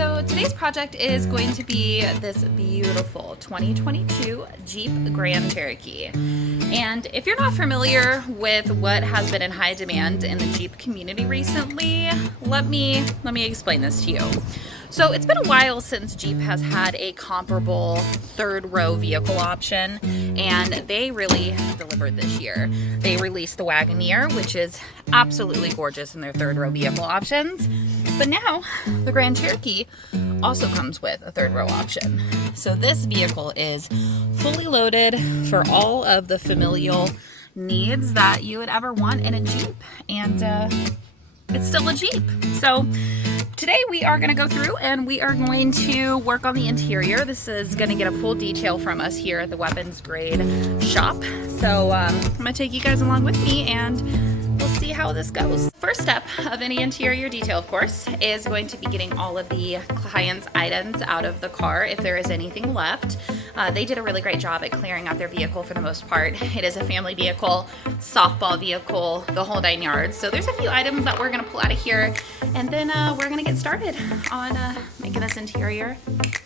So today's project is going to be this beautiful 2022 Jeep Grand Cherokee. And if you're not familiar with what has been in high demand in the Jeep community recently, let me explain this to you. So it's been a while since Jeep has had a comparable third row vehicle option, and they really delivered this year. They released the Wagoneer, which is absolutely gorgeous in their third row vehicle options. But now the Grand Cherokee also comes with a third row option. So this vehicle is fully loaded for all of the familial needs that you would ever want in a Jeep. And it's still a Jeep. So today we are going to go through and we are going to work on the interior. This is going to get a full detail from us here at the Weapons Grade shop. So I'm going to take you guys along with me and we'll see how this goes. First step of any interior detail, of course, is going to be getting all of the client's items out of the car if there is anything left. They did a really great job at clearing out their vehicle for the most part. It is a family vehicle, softball vehicle, the whole 9 yards. So there's a few items that we're going to pull out of here, and then we're going to get started on making this interior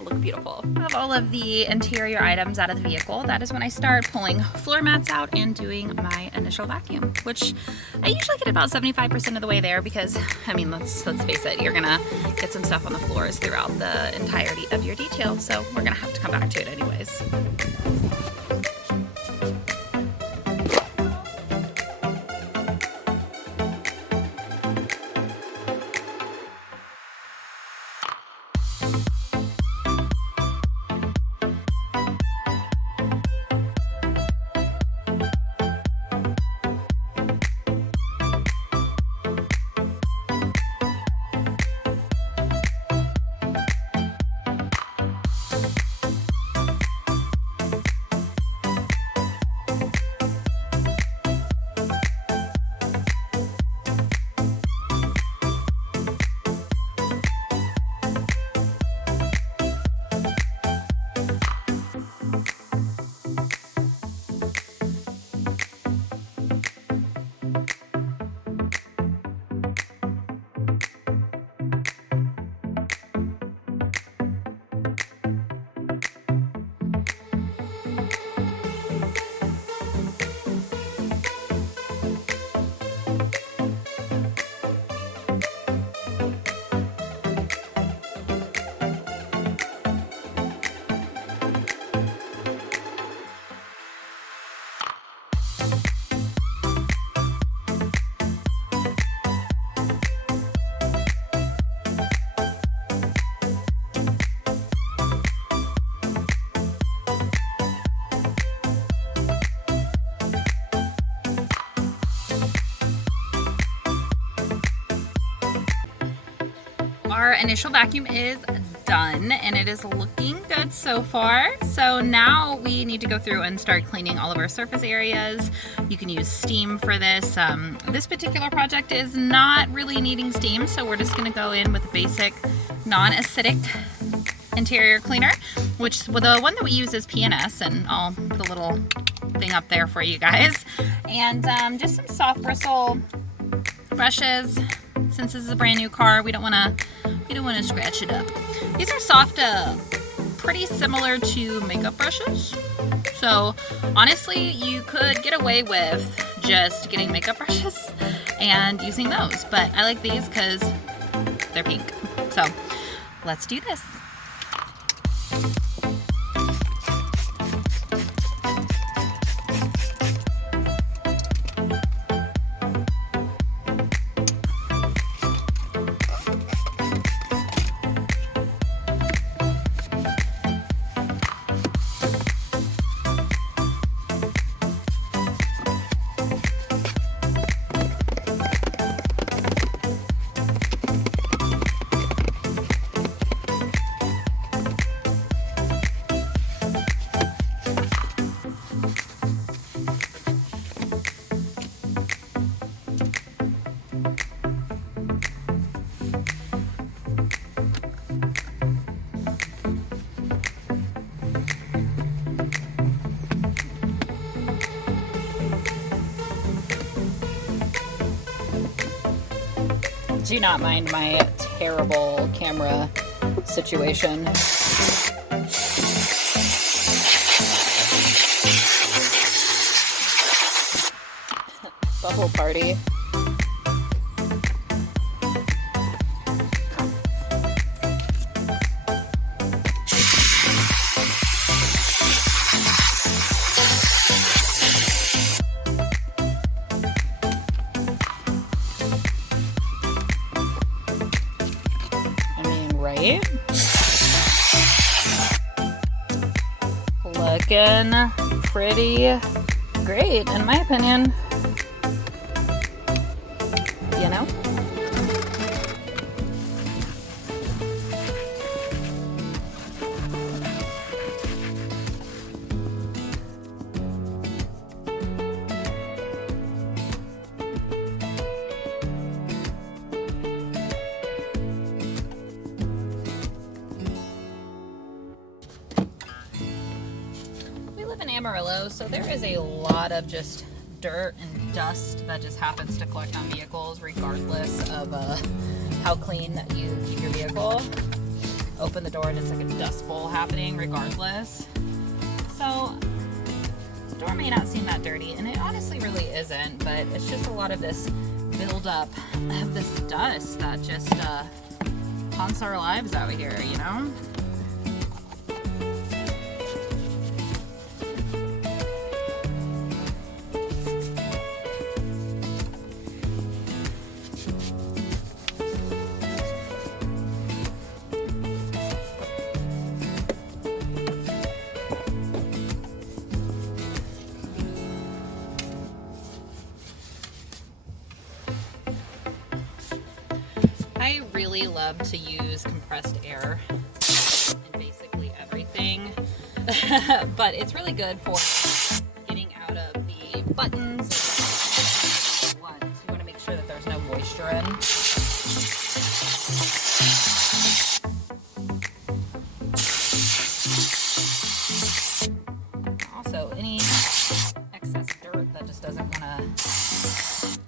look beautiful. I have all of the interior items out of the vehicle. That is when I start pulling floor mats out and doing my initial vacuum, which I usually get about 75% of the way there because, I mean, let's face it, you're gonna get some stuff on the floors throughout the entirety of your detail, so we're gonna have to come back to it anyways. Our initial vacuum is done and it is looking good so far. So now we need to go through and start cleaning all of our surface areas. You can use steam for this. This particular project is not really needing steam, so we're just going to go in with a basic non-acidic interior cleaner, which the one that we use is PNS, and I'll put a little thing up there for you guys. And just some soft bristle brushes. Since this is a brand new car, we don't want to scratch it up. These are soft, pretty similar to makeup brushes. So honestly, you could get away with just getting makeup brushes and using those, but I like these because they're pink. So let's do this. do not mind my terrible camera situation. Bubble party. Right? Looking pretty great, in my opinion. You know? In Amarillo, so there is a lot of just dirt and dust that just happens to collect on vehicles regardless of how clean you keep your vehicle. Open the door and it's like a dust bowl happening regardless. So the door may not seem that dirty, and it honestly really isn't, but it's just a lot of this buildup of this dust that just haunts our lives out here, you know? I really love to use compressed air in basically everything, but it's really good for getting out of the buttons. You want to make sure that there's no moisture in. Also, any excess dirt that just doesn't want to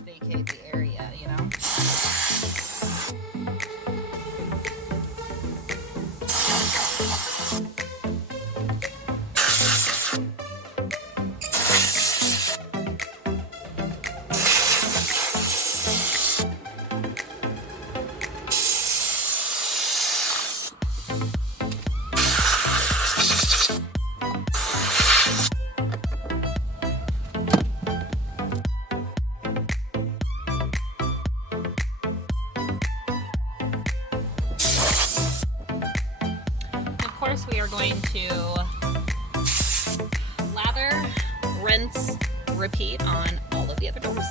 vacate the area, you know? Of course, we are going to lather, rinse, repeat on all of the other doors.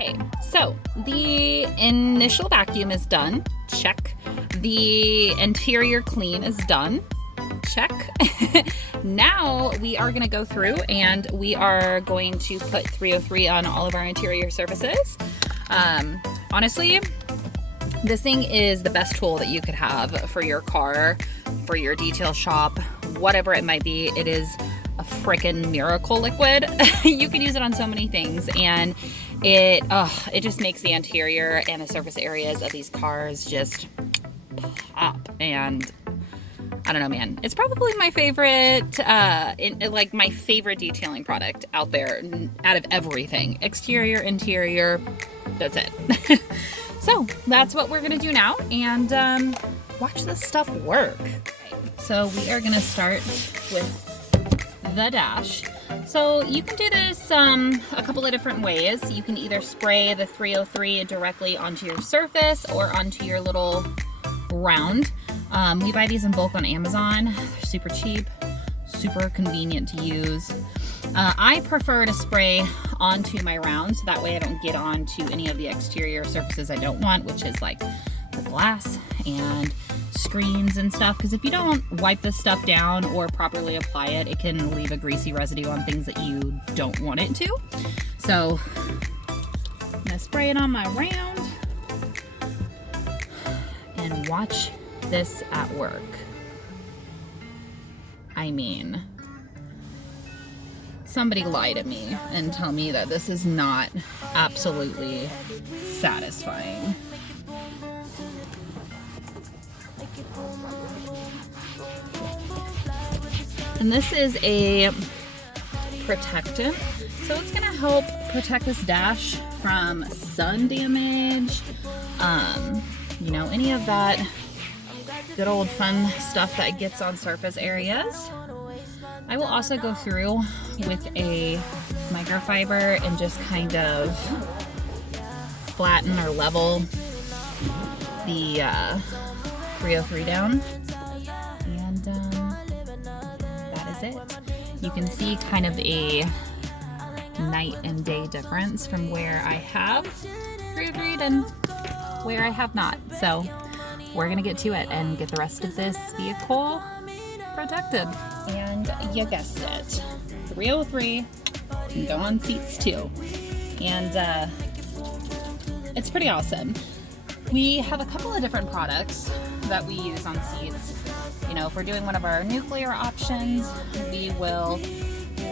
Okay, so the initial vacuum is done. Check. The interior clean is done. check. Now we are going to go through and we are going to put 303 on all of our interior surfaces. Honestly, this thing is the best tool that you could have for your car, for your detail shop, whatever it might be. It is a freaking miracle liquid. You can use it on so many things, and it just makes the interior and the surface areas of these cars just pop. And I don't know, man, it's probably my favorite, like my favorite detailing product out there, out of everything. Exterior, interior, that's it. So that's what we're gonna do now, and watch this stuff work. So we are gonna start with the dash. So you can do this a couple of different ways. You can either spray the 303 directly onto your surface or onto your little round. We buy these in bulk on Amazon. They're super cheap, super convenient to use. I prefer to spray onto my round, so that way I don't get onto any of the exterior surfaces I don't want, which is like the glass and screens and stuff, because if you don't wipe this stuff down or properly apply it, it can leave a greasy residue on things that you don't want it to. So I'm gonna spray it on my round and watch this at work. I mean, somebody lie to me and tell me that this is not absolutely satisfying. And this is a protectant, so it's gonna help protect this dash from sun damage, you know, any of that good old fun stuff that gets on surface areas. I will also go through with a microfiber and just kind of flatten or level the 303 down, and that is it. You can see kind of a night and day difference from where I have 303 and where I have not. So we're gonna get to it and get the rest of this vehicle protected. And you guessed it, 303 can go on seats too. And it's pretty awesome. We have a couple of different products that we use on seats. You know, if we're doing one of our nuclear options, we will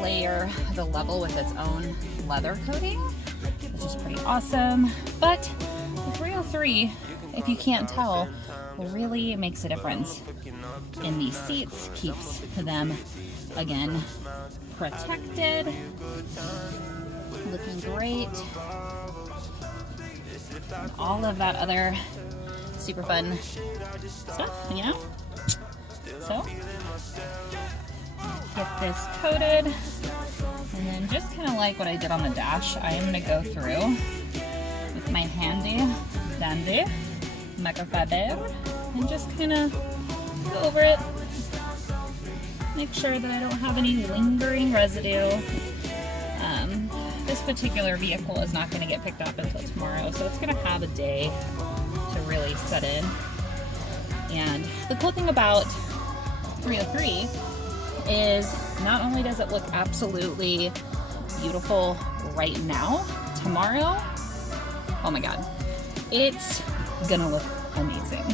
layer the level with its own leather coating, which is pretty awesome. But the 303, if you can't tell, really makes a difference in these seats, keeps them, again, protected, looking great, and all of that other super fun stuff, you know? So, get this coated, and then just kind of like what I did on the dash, I am going to go through with my handy dandy microfiber and just kind of go over it, make sure that I don't have any lingering residue. This particular vehicle is not going to get picked up until tomorrow, so it's going to have a day to really set in. And the cool thing about 303 is not only does it look absolutely beautiful right now, tomorrow, oh my god, it's gonna look amazing.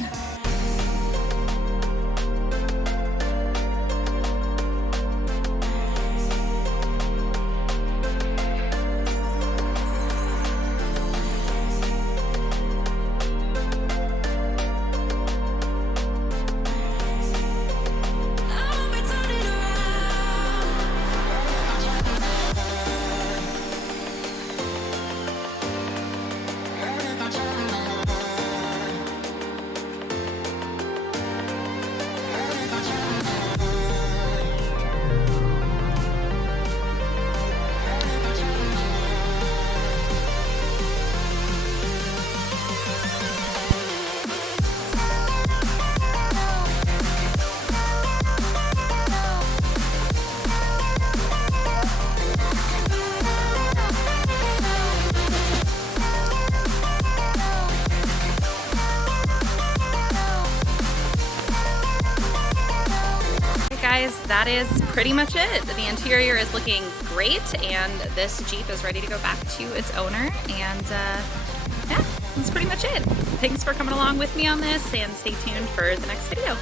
is pretty much it. The interior is looking great, and this Jeep is ready to go back to its owner, and yeah, that's pretty much it. Thanks for coming along with me on this, and stay tuned for the next video.